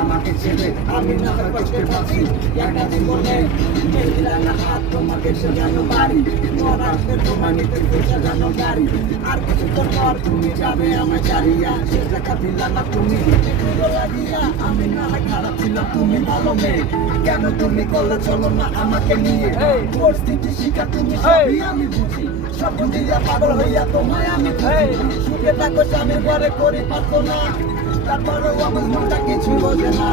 আমাকে ছেড়ে আমি না কষ্টে পাচ্ছি একা জীবনে মেয়েরা না হাত তোমাকে সাজানো বাড়ি মরাতে তোমার নিতে সাজানো গাড়ি আর কিছুক্ষণ পর তুমি যাবে আমার চারিয়া সে টাকা দিলা না তুমি লাগিয়া আমি না খারাপ ছিলাম তুমি ভালো মেয়ে কেন তুমি করলে চলো না আমাকে নিয়ে পরিস্থিতি শিখা তুমি সবই আমি বুঝি সব দিয়া পাগল হইয়া তোমায় আমি সুখে থাকো স্বামীর ঘরে করি পারতো না তারপরেও আমার মনটা কিছু বোঝে না